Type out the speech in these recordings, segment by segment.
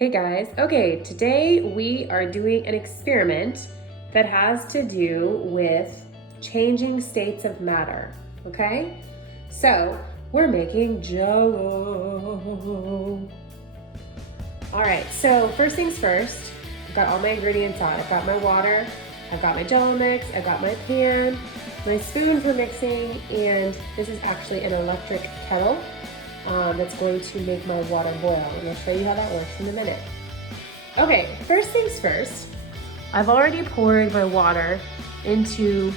Hey guys, okay, today we are doing an experiment that has to do with changing states of matter, okay? So, we're making Jello. All right, so first things first, I've got all my ingredients on. I've got my water, I've got my Jello mix, I've got my pan, my spoon for mixing, and this is actually an electric kettle. That's going to make my water boil, and I'll show you how that works in a minute. Okay, first things first, I've already poured my water into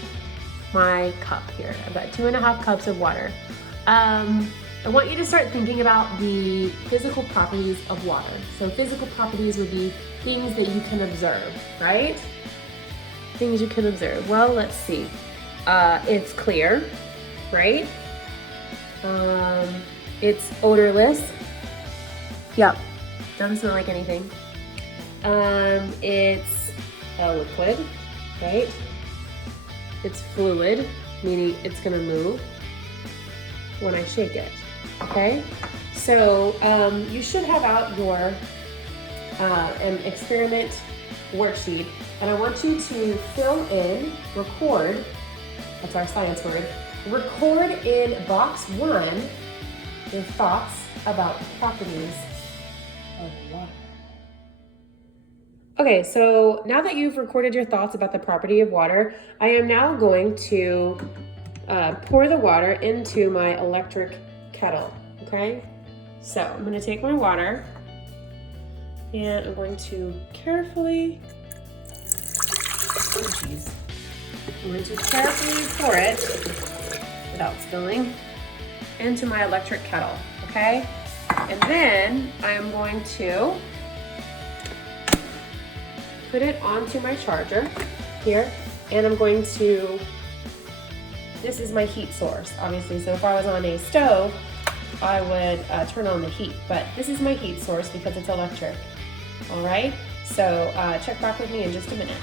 my cup here. I've got 2.5 cups of water. I want you to start thinking about the physical properties of water. So physical properties would be things that you can observe, right? Things you can observe. Well, let's see. It's clear, right? It's odorless. Yep, doesn't smell like anything. It's a liquid, right? It's fluid, meaning it's gonna move when I shake it, okay? So you should have out your an experiment worksheet, and I want you to fill in, record, that's our science word, record in box 1 your thoughts about the properties of water. Okay, so now that you've recorded your thoughts about the property of water, I am now going to pour the water into my electric kettle, okay? So I'm gonna take my water and I'm going to carefully, oh geez, I'm going to carefully pour it without spilling into my electric kettle, okay? And then I am going to put it onto my charger here, and I'm going to, this is my heat source, obviously. So if I was on a stove, I would turn on the heat, but this is my heat source because it's electric, all right? So check back with me in just a minute.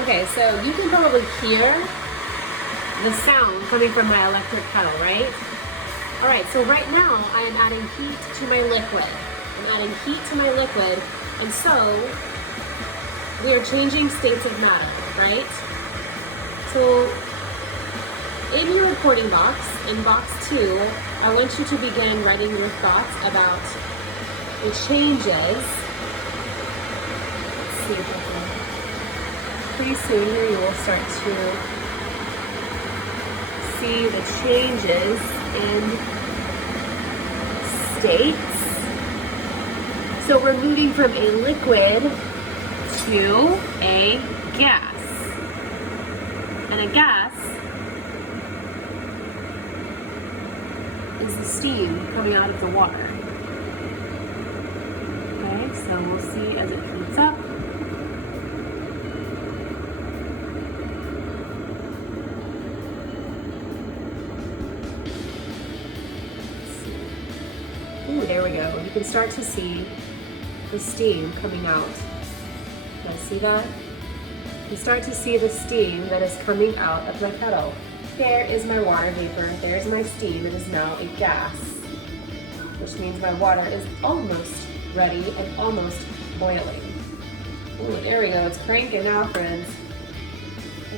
Okay, so you can probably hear the sound coming from my electric kettle, right? All right, so right now I am adding heat to my liquid. I'm adding heat to my liquid, and so we are changing states of matter, right? So in your recording box, in box 2, I want you to begin writing your thoughts about the changes. Let's see if I can, pretty soon here you will start to see the changes in states. So we're moving from a liquid to a gas. And a gas is the steam coming out of the water. Okay, so we'll see as it heats up. Ooh, there we go. You can start to see the steam coming out. Can you see that? You start to see the steam that is coming out of my kettle. There is my water vapor. There's my steam. It is now a gas, which means my water is almost ready and almost boiling. Ooh, there we go. It's cranking now, friends.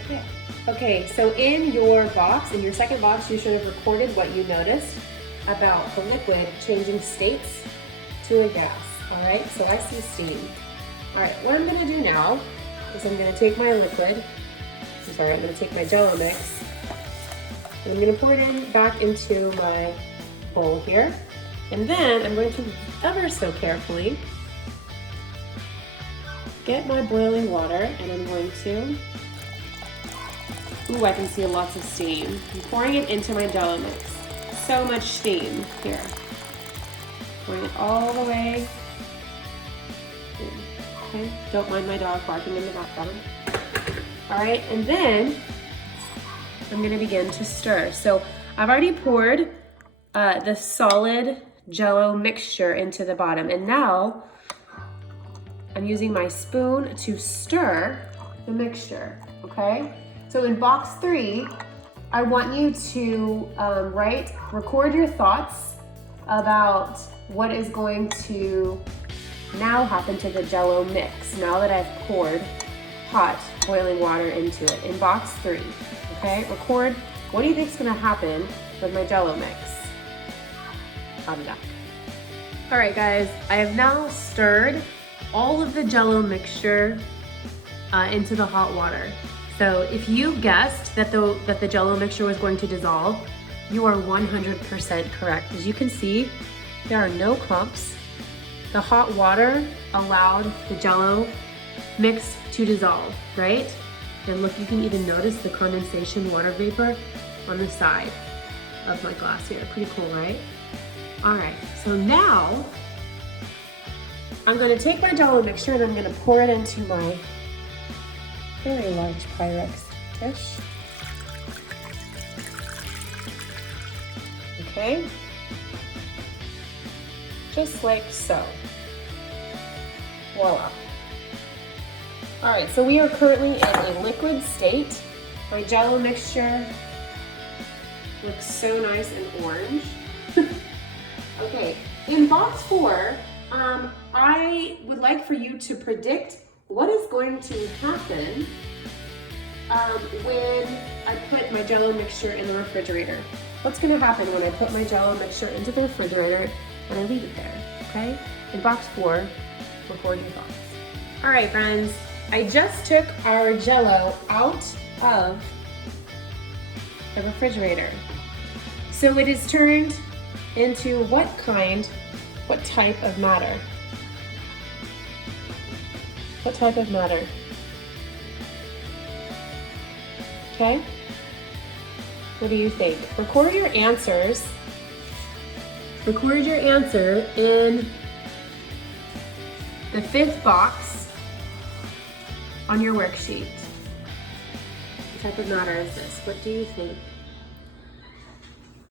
Okay. Okay, so in your box, in your second box, you should have recorded what you noticed about the liquid changing states to a gas. All right, so I see steam. All right, what I'm gonna do now is I'm gonna take my liquid, I'm gonna take my Jello mix, and I'm gonna pour it back into my bowl here. And then I'm going to ever so carefully get my boiling water, and I'm going to, ooh, I can see lots of steam. I'm pouring it into my Jello mix. So much steam here. Pouring it all the way in. Okay, don't mind my dog barking in the background. All right, and then I'm gonna begin to stir. So I've already poured the solid Jello mixture into the bottom, and now I'm using my spoon to stir the mixture, okay? So in box 3, I want you to record your thoughts about what is going to Now hop into the Jello mix. Now that I've poured hot boiling water into it in box 3, okay? Record, what do you think is gonna happen with my Jello mix? I'll be back. All right, guys, I have now stirred all of the Jello mixture into the hot water. So if you guessed that the Jello mixture was going to dissolve, you are 100% correct. As you can see, there are no clumps. The hot water allowed the Jello mix to dissolve, right? And look, you can even notice the condensation water vapor on the side of my glass here. Pretty cool, right? All right, so now I'm gonna take my Jello mixture and I'm gonna pour it into my very large Pyrex dish. Okay, just like so. Voila. All right, so we are currently in a liquid state. My Jello mixture looks so nice and orange. Okay, in box 4, I would like for you to predict what is going to happen when I put my Jello mixture in the refrigerator. What's gonna happen when I put my Jello mixture into the refrigerator and I leave it there, okay? In box 4, record your thoughts. All right, friends, I just took our Jello out of the refrigerator. So it is turned into what type of matter? What type of matter? Okay? What do you think? Record your answers. Record your answer in the 5th box on your worksheet. What type of matter is this? What do you think?